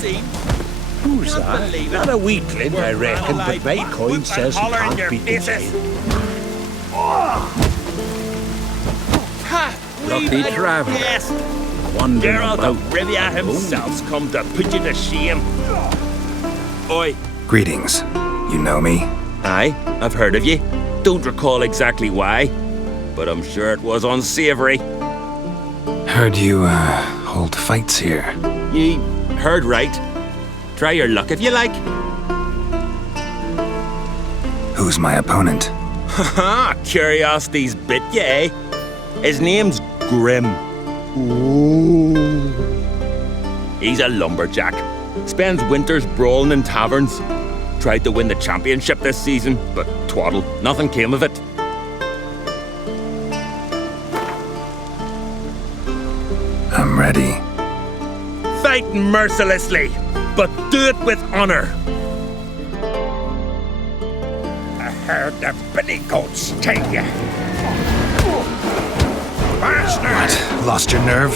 scene. Who's that? Not a weakling, I reckon, but my coin says he can't beat the chain. Lucky traveler. Yes, Wandering Geralt about. of Rivia himself's come to put you to shame. Oi. Greetings. You know me? Aye, I've heard of you. Don't recall exactly why, but I'm sure it was unsavory. Heard you, hold fights here. Ye heard right. Try your luck if you like. Who's my opponent? Haha, curiosity's bit you, eh? His name's Grim. Ooh. He's a lumberjack. Spends winters brawling in taverns. Tried to win the championship this season, but twaddle, nothing came of it. I'm ready. Fight mercilessly, but do it with honor. I heard the billy goats take you. Bastard! What? Lost your nerve?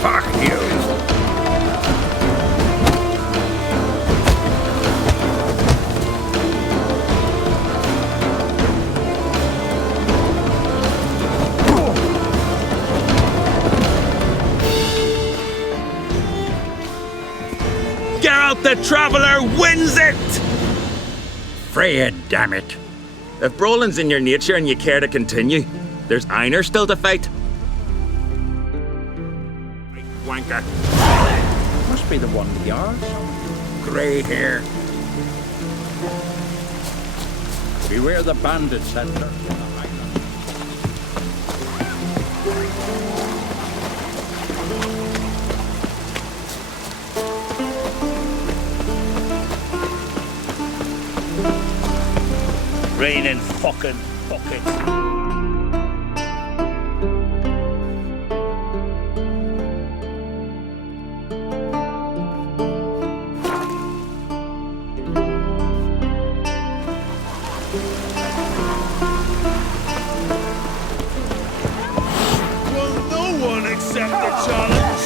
Fuck you! Geralt the Traveller wins it! Freya, damn it. If brawling's in your nature and you care to continue, there's Einar still to fight. Wanker. Must be the one with yours. Grey hair. Beware the bandits that lurk in the highlands. Raining fucking buckets. Will no one accept the challenge?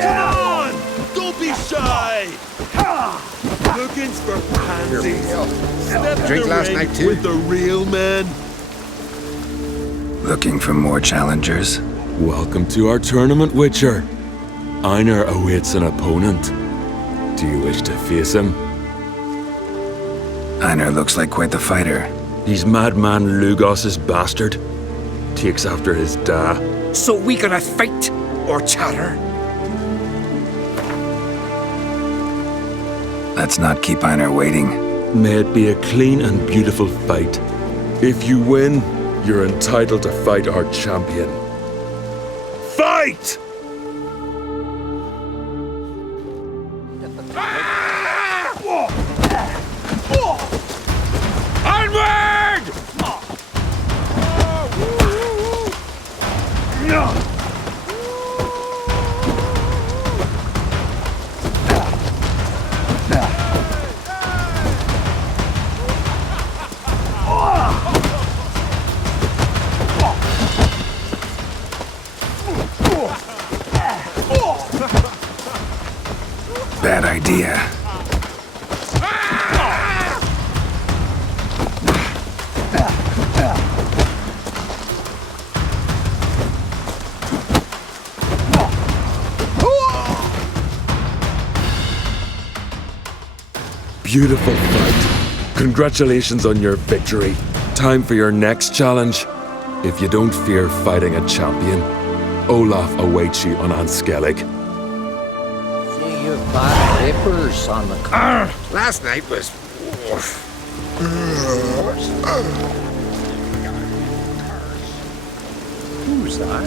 Come on! Don't be shy! Looking for pansies. Step in Drink the last ring night too? with the real men. Looking for more challengers? Welcome to our tournament, Witcher. Einar awaits an opponent. Do you wish to face him? Einar looks like quite the fighter. He's Madman Lugos's bastard. Takes after his da. So we gonna fight or chatter? Let's not keep Einar waiting. May it be a clean and beautiful fight. If you win, you're entitled to fight our champion. Fight! Onward! Bad idea. Beautiful fight. Congratulations on your victory. Time for your next challenge. If you don't fear fighting a champion, Olaf awaits you on Skellige. See you bad rippers on the car. Last night was... Who's that?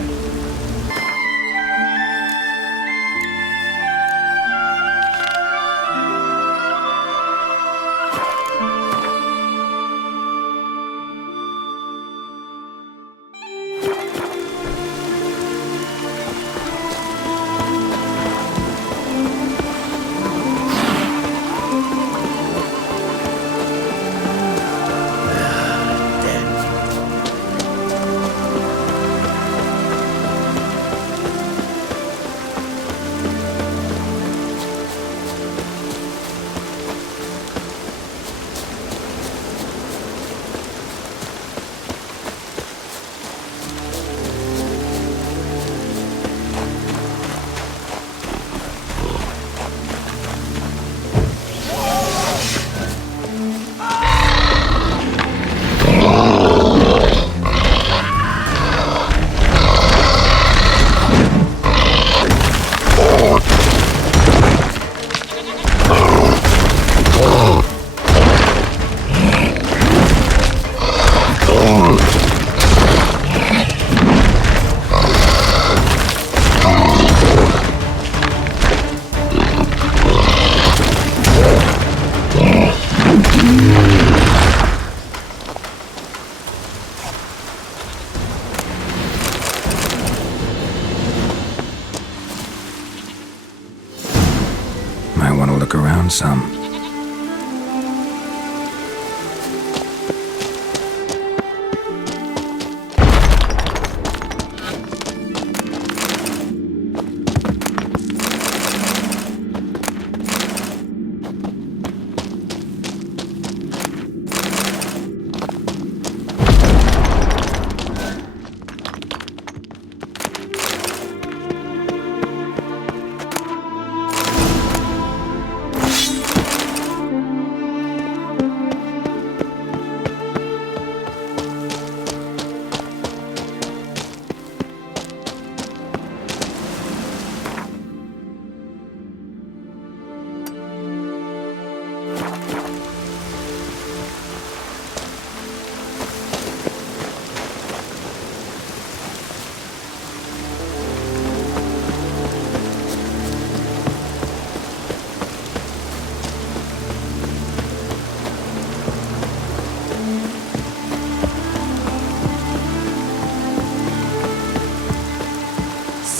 look around some.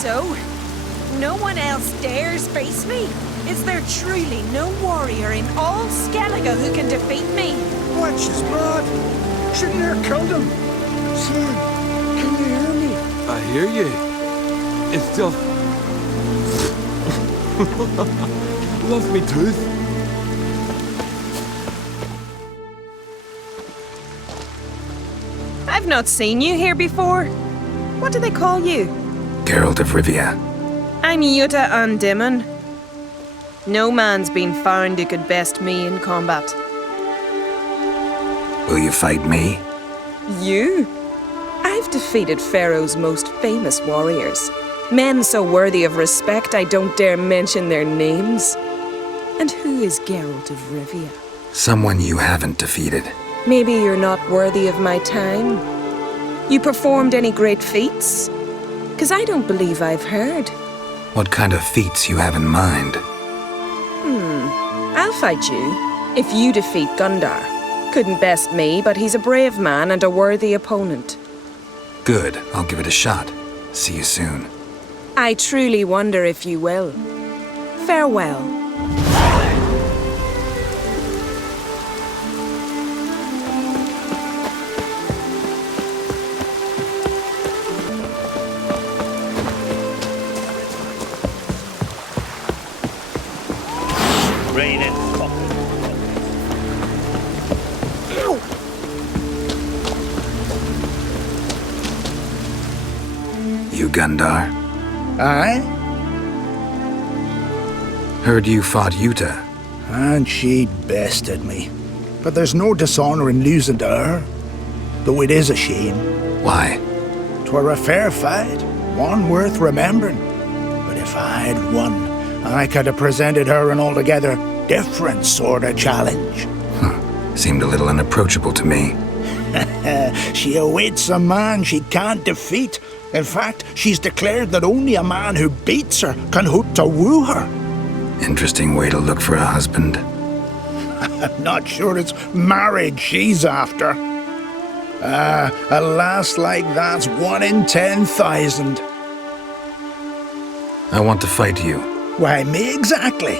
So, no one else dares face me? Is there truly no warrior in all Skellige who can defeat me? Watch his blood. Shouldn't have killed him. Sir, can you hear me? I hear you. It's just... lost me tooth. I've not seen you here before. What do they call you? Geralt of Rivia. I'm Jutta Undimmen. No man's been found who could best me in combat. Will you fight me? You? I've defeated Pharaoh's most famous warriors. Men so worthy of respect I don't dare mention their names. And who is Geralt of Rivia? Someone you haven't defeated. Maybe you're not worthy of my time. You performed any great feats? 'Cause I don't believe I've heard. What kind of feats you have in mind? I'll fight you, if you defeat Gundar. Couldn't best me, but he's a brave man and a worthy opponent. Good, I'll give it a shot. See you soon. I truly wonder if you will. Farewell. You Gundar? Aye? Heard you fought Jutta. And she bested me. But there's no dishonour in losing to her. Though it is a shame. Why? 'Twere a fair fight, one worth remembering. But if I'd won, I could have presented her an altogether different sort of challenge. Seemed a little unapproachable to me. She awaits a man she can't defeat. In fact, she's declared that only a man who beats her can hope to woo her. Interesting way to look for a husband. I'm not sure it's marriage she's after. A lass like that's 1 in 10,000. I want to fight you. Why, me exactly.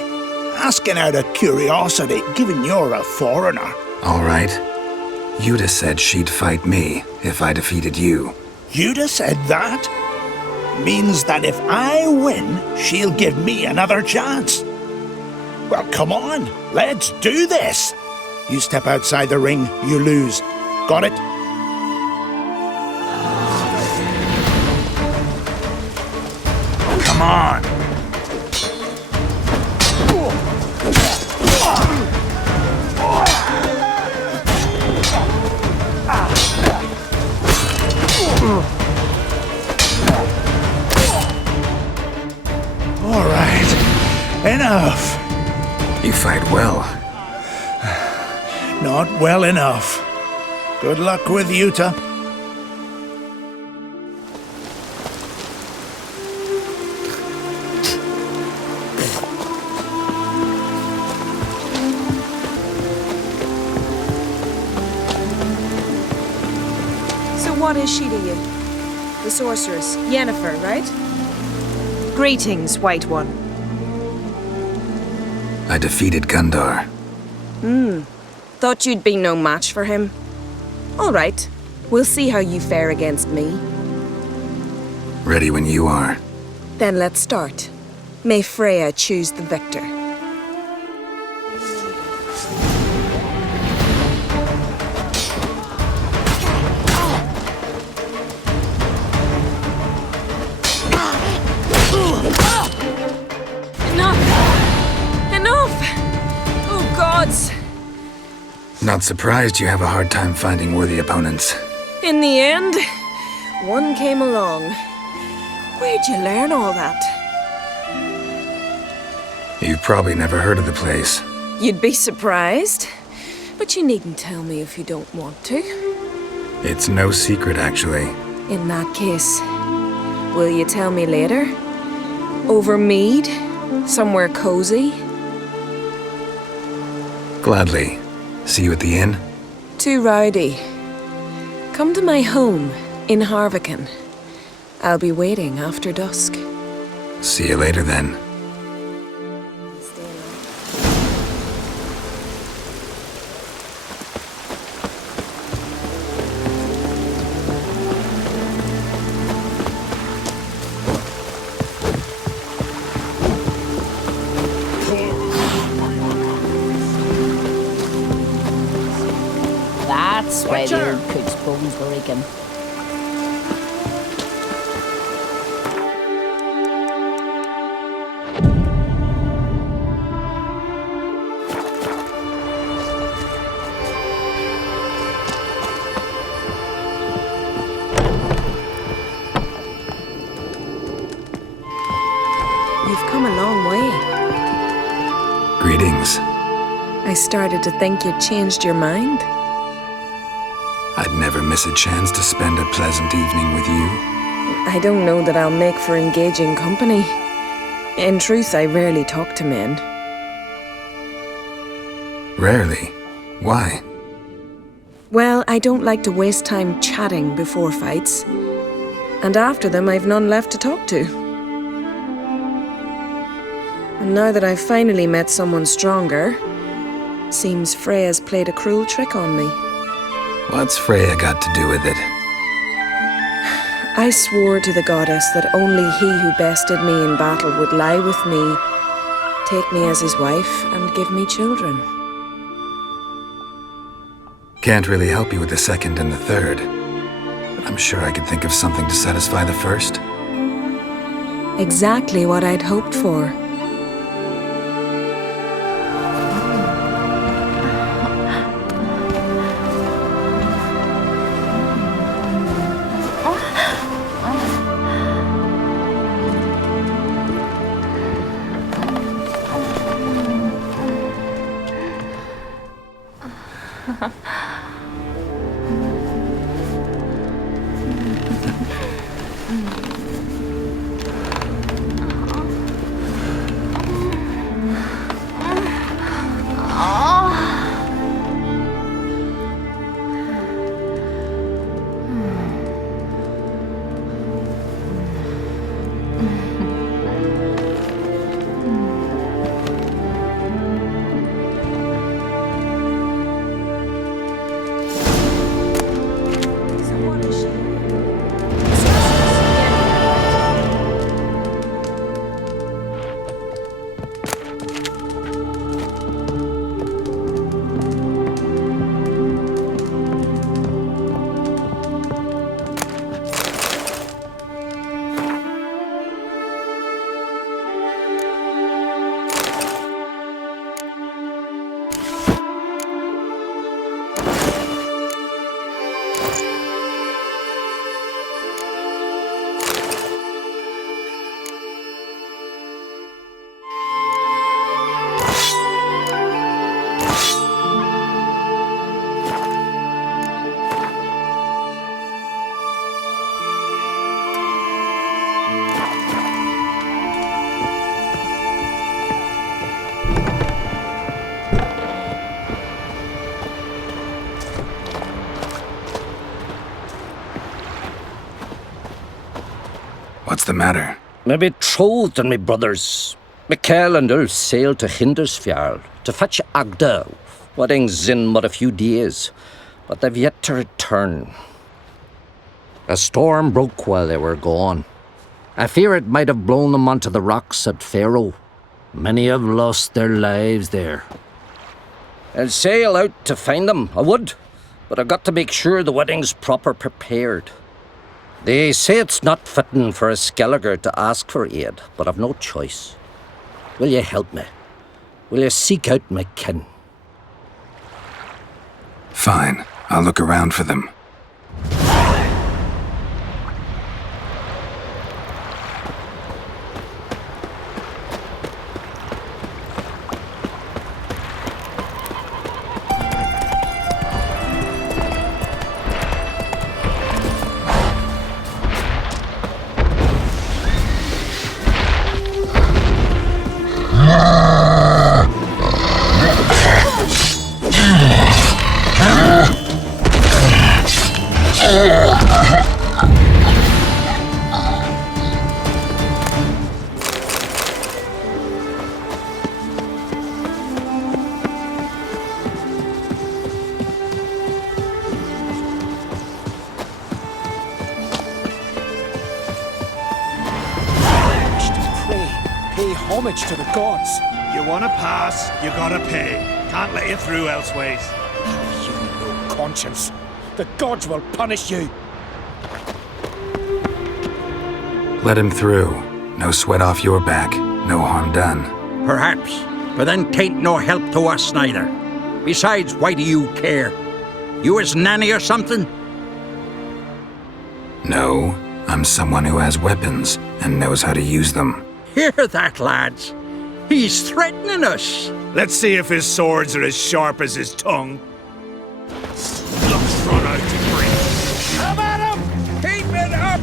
Asking out of curiosity, given you're a foreigner. All right. Jutta said she'd fight me if I defeated you. You'd have said that? Means that if I win, she'll give me another chance. Well, come on, let's do this. You step outside the ring, you lose. Got it? Come on. All right, enough. You fight well. Not well enough. Good luck with Jutta. So what is she to you? The sorceress, Yennefer, right? Greetings, White One. I defeated Gundar. Thought you'd be no match for him. All right, we'll see how you fare against me. Ready when you are. Then let's start. May Freya choose the victor. Enough! Oh, gods! Not surprised you have a hard time finding worthy opponents. In the end, one came along. Where'd you learn all that? You've probably never heard of the place. You'd be surprised. But you needn't tell me if you don't want to. It's no secret, actually. In that case, will you tell me later? Over mead? Somewhere cozy? Gladly. See you at the inn? Too rowdy. Come to my home in Harviken. I'll be waiting after dusk. See you later then. That's why the old cook's bones were aching. You've come a long way. Greetings. I started to think you'd changed your mind. I'd never miss a chance to spend a pleasant evening with you. I don't know that I'll make for engaging company. In truth, I rarely talk to men. Rarely. Why? Well, I don't like to waste time chatting before fights. And after them, I've none left to talk to. And now that I've finally met someone stronger, seems Freya's played a cruel trick on me. What's Freya got to do with it? I swore to the goddess that only he who bested me in battle would lie with me, take me as his wife, and give me children. Can't really help you with the second and the third. But I'm sure I could think of something to satisfy the first. Exactly what I'd hoped for. What's the matter? Me betrothed and me brothers. Mikkel and Ulf sailed to Hindersfjall to fetch Agda. Wedding's in but a few days, but they've yet to return. A storm broke while they were gone. I fear it might have blown them onto the rocks at Faroe. Many have lost their lives there. I'll sail out to find them, I would, but I've got to make sure the wedding's proper prepared. They say it's not fitting for a Skellige to ask for aid, but I've no choice. Will you help me? Will you seek out my kin? Fine. I'll look around for them. Homage to the gods. You wanna pass, you gotta pay. Can't let you through elseways. Have you no conscience? The gods will punish you. Let him through. No sweat off your back. No harm done. Perhaps, but then tain't no help to us neither. Besides, why do you care? You his nanny or something? No, I'm someone who has weapons and knows how to use them. Hear that, lads? He's threatening us. Let's see if his swords are as sharp as his tongue. Looks run out to breathe. Come at him! Keep it up!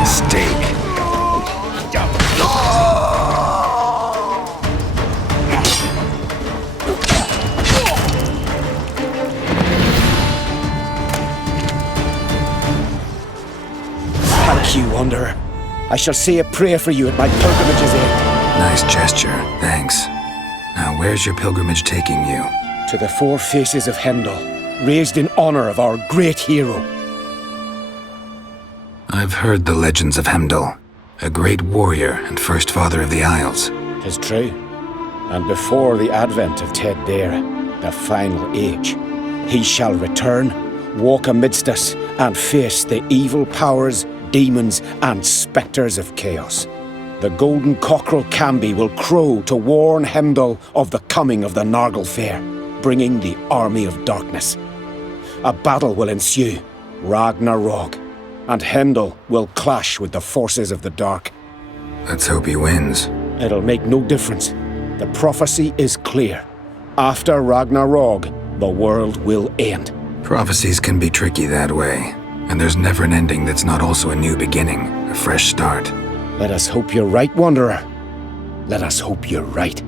Mistake. Thank you, Wanderer. I shall say a prayer for you at my pilgrimage's end. Nice gesture, thanks. Now where's your pilgrimage taking you? To the four faces of Hemdall, raised in honor of our great hero. I've heard the legends of Hemdall, a great warrior and first father of the Isles. 'Tis true. And before the advent of Ted Dare, the final age, he shall return, walk amidst us, and face the evil powers, demons, and spectres of chaos. The golden cockerel Camby will crow to warn Hemdall of the coming of the Nargle Fair, bringing the army of darkness. A battle will ensue, Ragnarok, and Hemdall will clash with the forces of the dark. Let's hope he wins. It'll make no difference. The prophecy is clear. After Ragnarok, the world will end. Prophecies can be tricky that way, and there's never an ending that's not also a new beginning, a fresh start. Let us hope you're right, Wanderer. Let us hope you're right.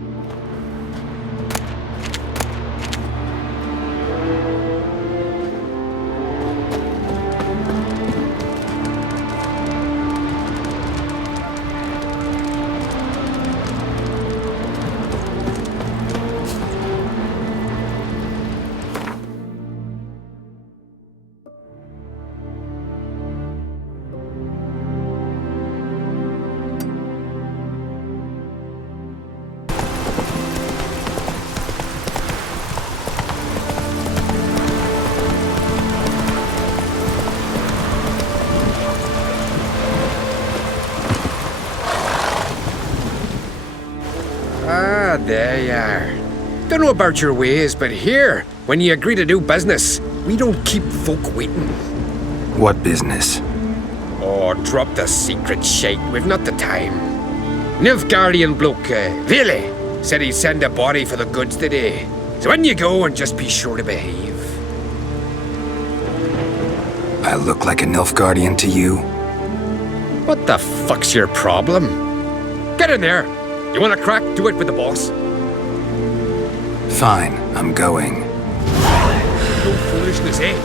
Ah, there you are. Don't know about your ways, but here, when you agree to do business, we don't keep folk waiting. What business? Oh, drop the secret shite. We've not the time. Nilfgaardian bloke, Vili, said he'd send a body for the goods today. So when you go, and just be sure to behave. I look like a Nilfgaardian to you? What the fuck's your problem? Get in there. You want a crack? Do it with the boss. Fine, I'm going. No foolishness, eh?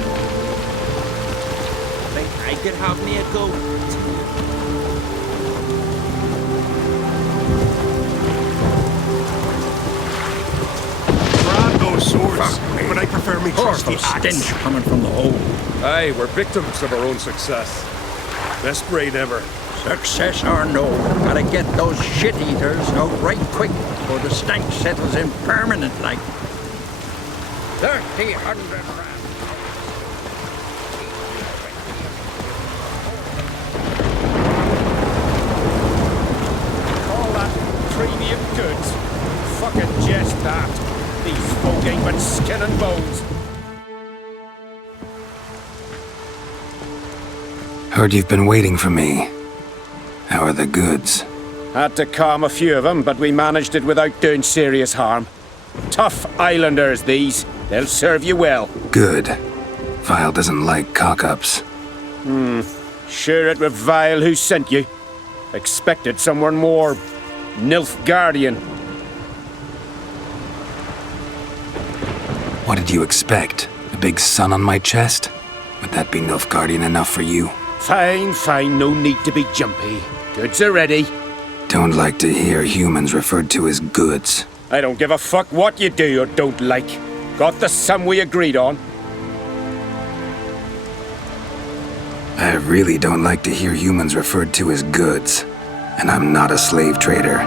Think I could have me a go. swords, but I prefer me trusty stench coming from the hole. Aye, we're victims of our own success. Best pray never. Success or no, gotta get those shit-eaters out right quick before the stank settles in permanent like. 300 rand. Call that premium goods? Fucking jest that. These folk ain't but skin and bones. Heard you've been waiting for me. How are the goods? Had to calm a few of them, but we managed it without doing serious harm. Tough islanders, these. They'll serve you well. Good. Vile doesn't like cock-ups. Sure it were Vile who sent you. Expected someone more Nilfgaardian. What did you expect? A big sun on my chest? Would that be Nilfgaardian enough for you? Fine, fine, no need to be jumpy. Goods are ready. Don't like to hear humans referred to as goods. I don't give a fuck what you do or don't like. Got the sum we agreed on. I really don't like to hear humans referred to as goods. And I'm not a slave trader.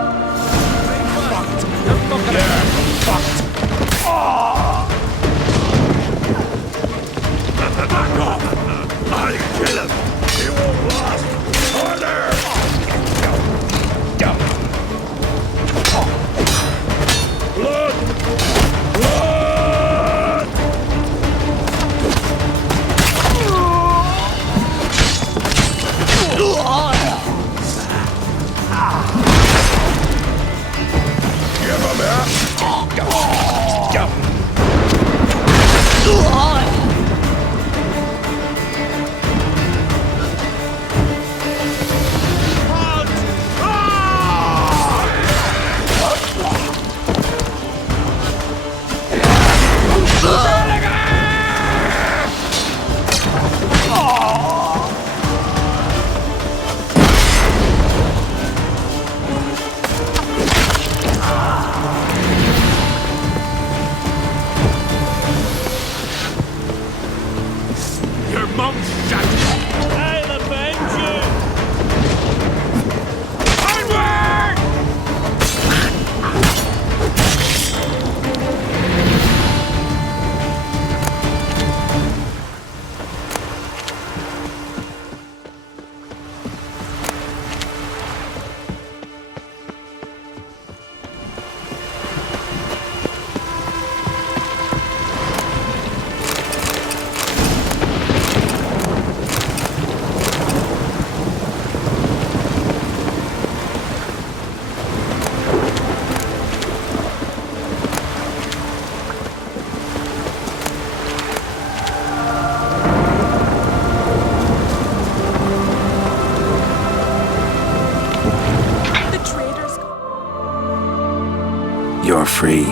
You're free.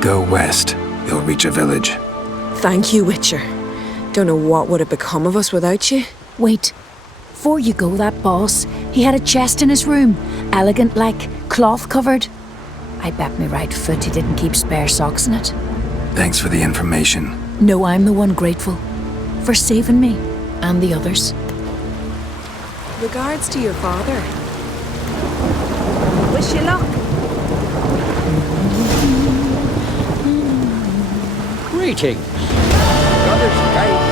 Go west. You'll reach a village. Thank you, Witcher. Don't know what would have become of us without you. Wait. Before you go, that boss, he had a chest in his room. Elegant like, cloth covered. I bet me right foot he didn't keep spare socks in it. Thanks for the information. No, I'm the one grateful. For saving me. And the others. Regards to your father. Wish you luck. Greetings. Goddess guide.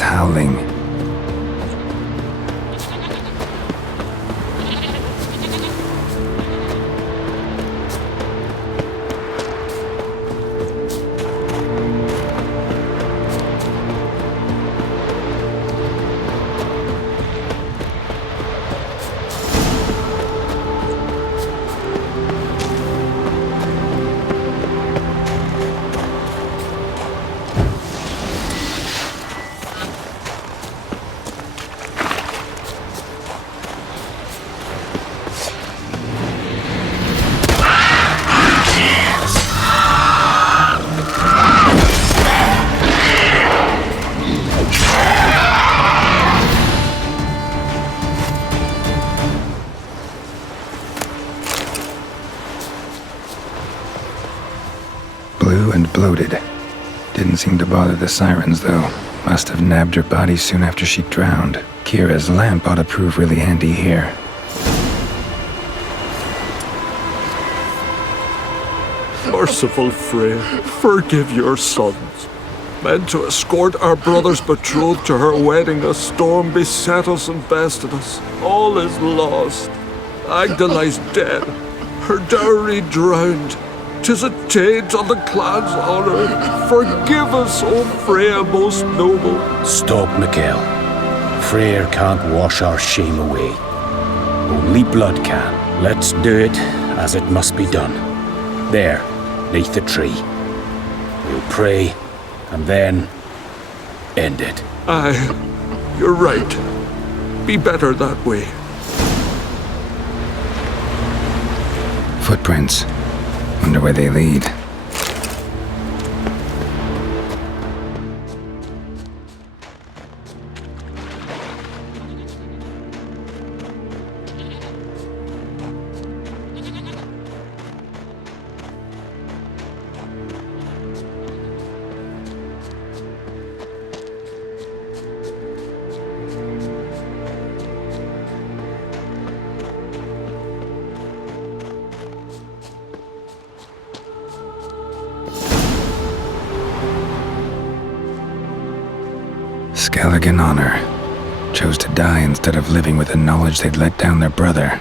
is howling. Blue and bloated. Didn't seem to bother the sirens, though. Must have nabbed her body soon after she drowned. Kira's lamp ought to prove really handy here. Merciful Freya, forgive your sons. Meant to escort our brother's betrothed to her wedding, a storm beset us and bested us. All is lost. Agda lies dead, her dowry drowned. 'Tis a taint on the clan's honor. Forgive us, O Freya most noble. Stop, Mikael. Freyr can't wash our shame away. Only blood can. Let's do it as it must be done. There, neath the tree. We'll pray, and then end it. Aye, you're right. Be better that way. Footprints. Wonder where they lead. Skellige honor. Chose to die instead of living with the knowledge they'd let down their brother.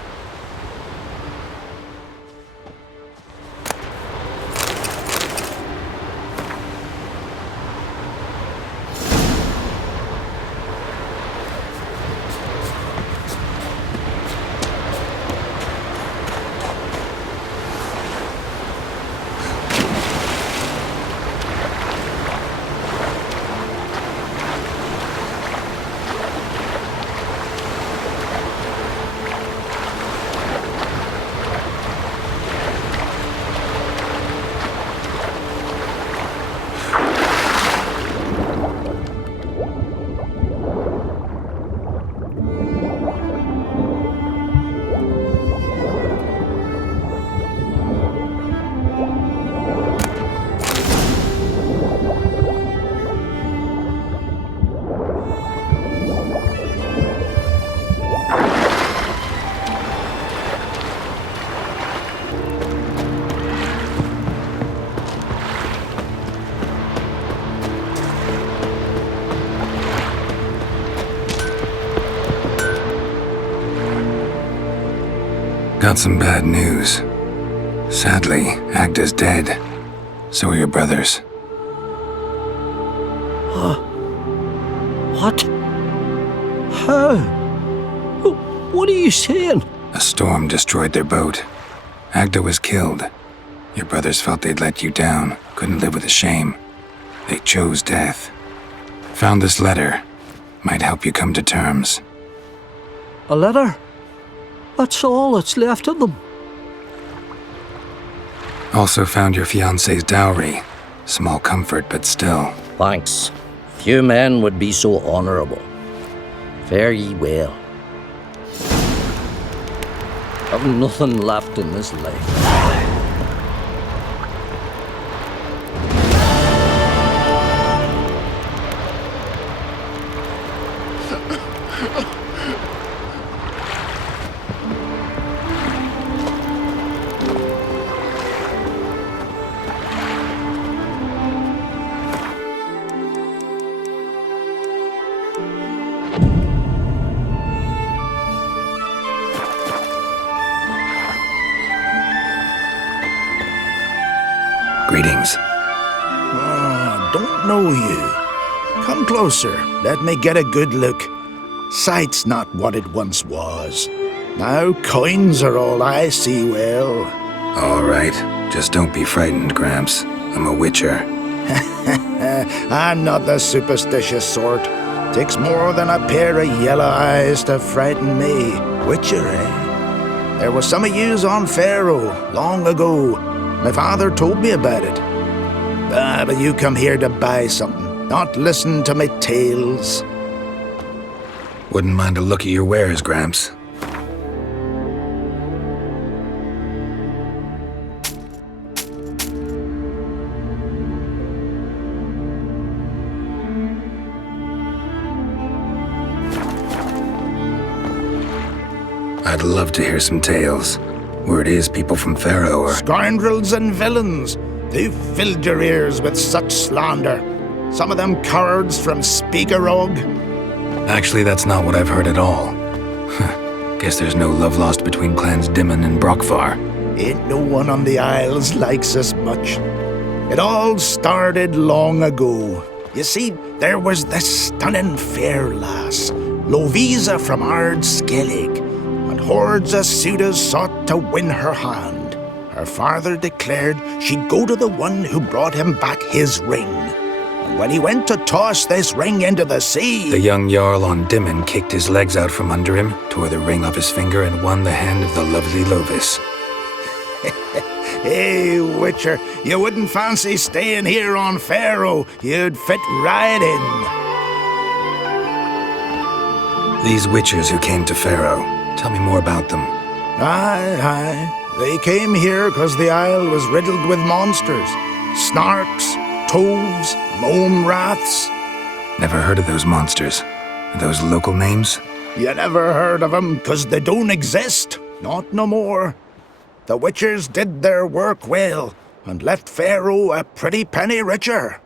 Got some bad news. Sadly, Agda's dead. So are your brothers. What? How? What are you saying? A storm destroyed their boat. Agda was killed. Your brothers felt they'd let you down, couldn't live with the shame. They chose death. Found this letter. Might help you come to terms. A letter? That's all that's left of them. Also found your fiancé's dowry. Small comfort, but still. Thanks. Few men would be so honourable. Fare ye well. I've nothing left in this life. Greetings. Don't know you. Come closer. Let me get a good look. Sight's not what it once was. Now coins are all I see well. All right. Just don't be frightened, Gramps. I'm a witcher. I'm not the superstitious sort. Takes more than a pair of yellow eyes to frighten me. Witcher, eh? There was some of yous on Faroe long ago. My father told me about it. But you come here to buy something, not listen to my tales. Wouldn't mind a look at your wares, Gramps. I'd love to hear some tales. Word is people from Faroe are... Scoundrels and villains, they've filled your ears with such slander. Some of them cowards from Speakerog. Actually, that's not what I've heard at all. Guess there's no love lost between clans Dimmen and Brockvar. Ain't no one on the Isles likes us much. It all started long ago. You see, there was this stunning fair lass, Lovisa from Ard Skellige, and hordes of suitors sought to win her hand. Her father declared she'd go to the one who brought him back his ring. And when he went to toss this ring into the sea... The young Jarl on Dimmen kicked his legs out from under him, tore the ring off his finger, and won the hand of the lovely Lovis. Hey, Witcher, you wouldn't fancy staying here on Faroe. You'd fit right in. These witchers who came to Faroe, tell me more about them. Aye. They came here because the isle was riddled with monsters. Snarks, toves, mome raths. Never heard of those monsters. Are those local names? You never heard of them because they don't exist. Not no more. The Witchers did their work well and left Faroe a pretty penny richer.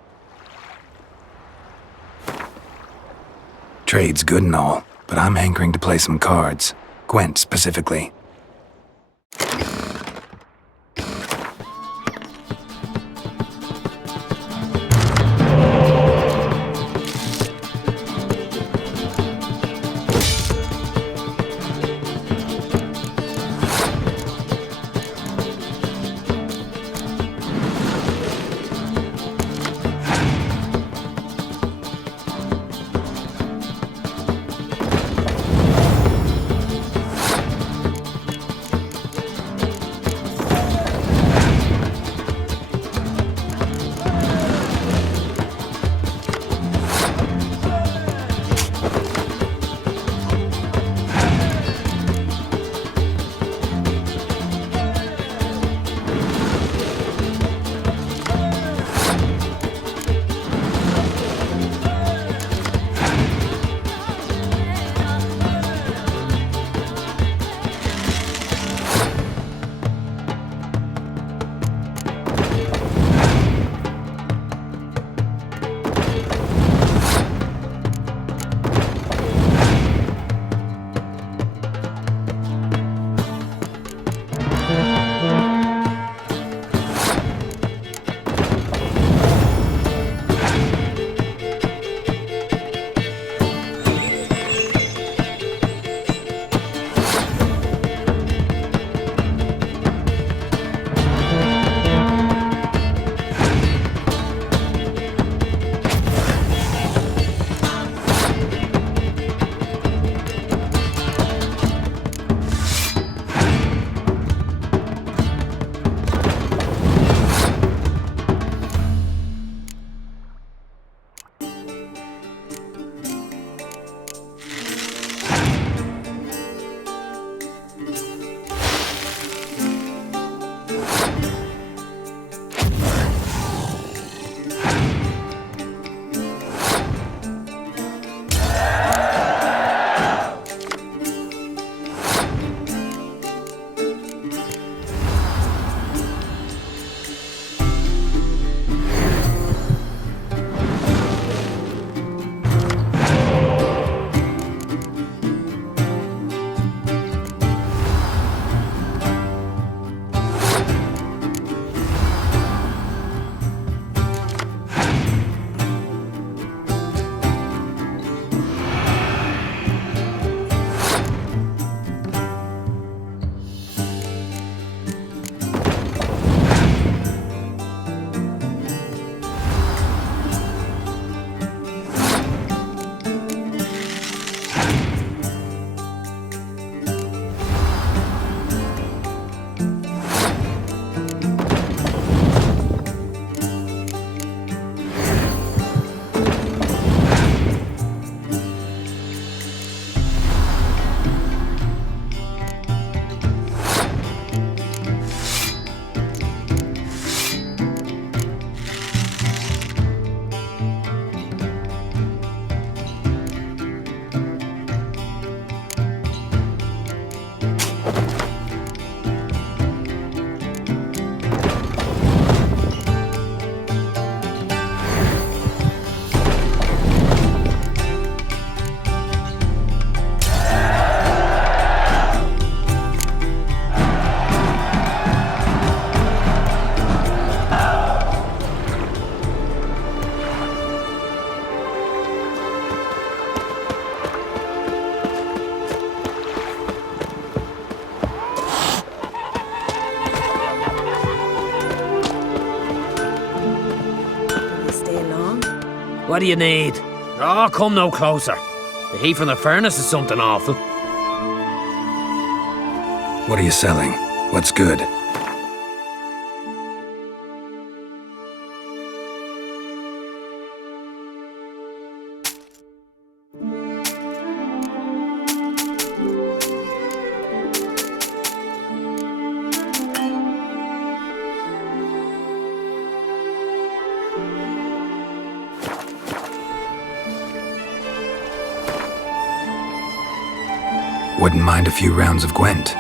Trade's good and all, but I'm hankering to play some cards. Gwent, specifically. What do you need? Oh, come no closer. The heat from the furnace is something awful. What are you selling? What's good? Wouldn't mind a few rounds of Gwent.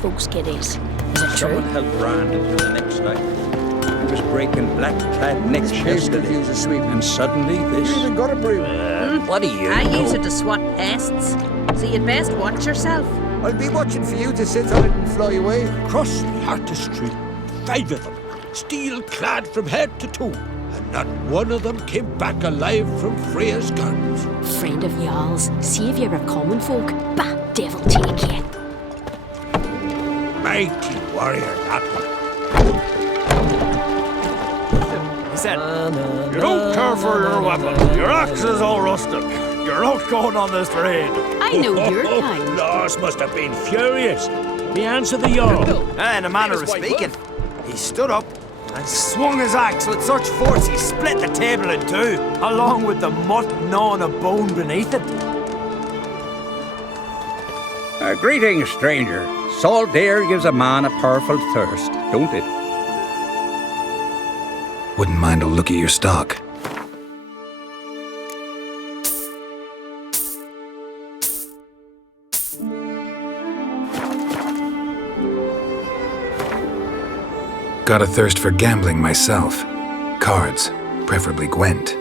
Folks kiddies. Is it true? Someone helped Brandon the next night. He was breaking black-clad necks yesterday, and suddenly this... You even got a broom. What do you I know? use it to swat pests, so you'd best watch yourself. I'll be watching for you to sit on it and fly away. Across the Artis Street, 5 of them, steel-clad from head to toe, and not one of them came back alive from Freya's gardens. Friend of y'all's, saviour of common folk. Bah, devil take you. Mighty warrior, that one. He said, "You don't care for your weapon. Your axe is all rusted. You're not going on this raid." I know your kind. Laws must have been furious. He answered the yawl. In a manner of speaking, he stood up and swung his axe with such force he split the table in two, along with the mutt gnawing a bone beneath it. Greetings, stranger. Salt air gives a man a powerful thirst, don't it? Wouldn't mind a look at your stock. Got a thirst for gambling myself. Cards, preferably Gwent.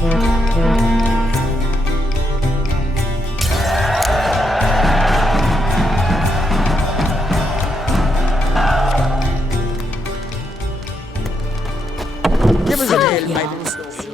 Give us an ale, Maiden.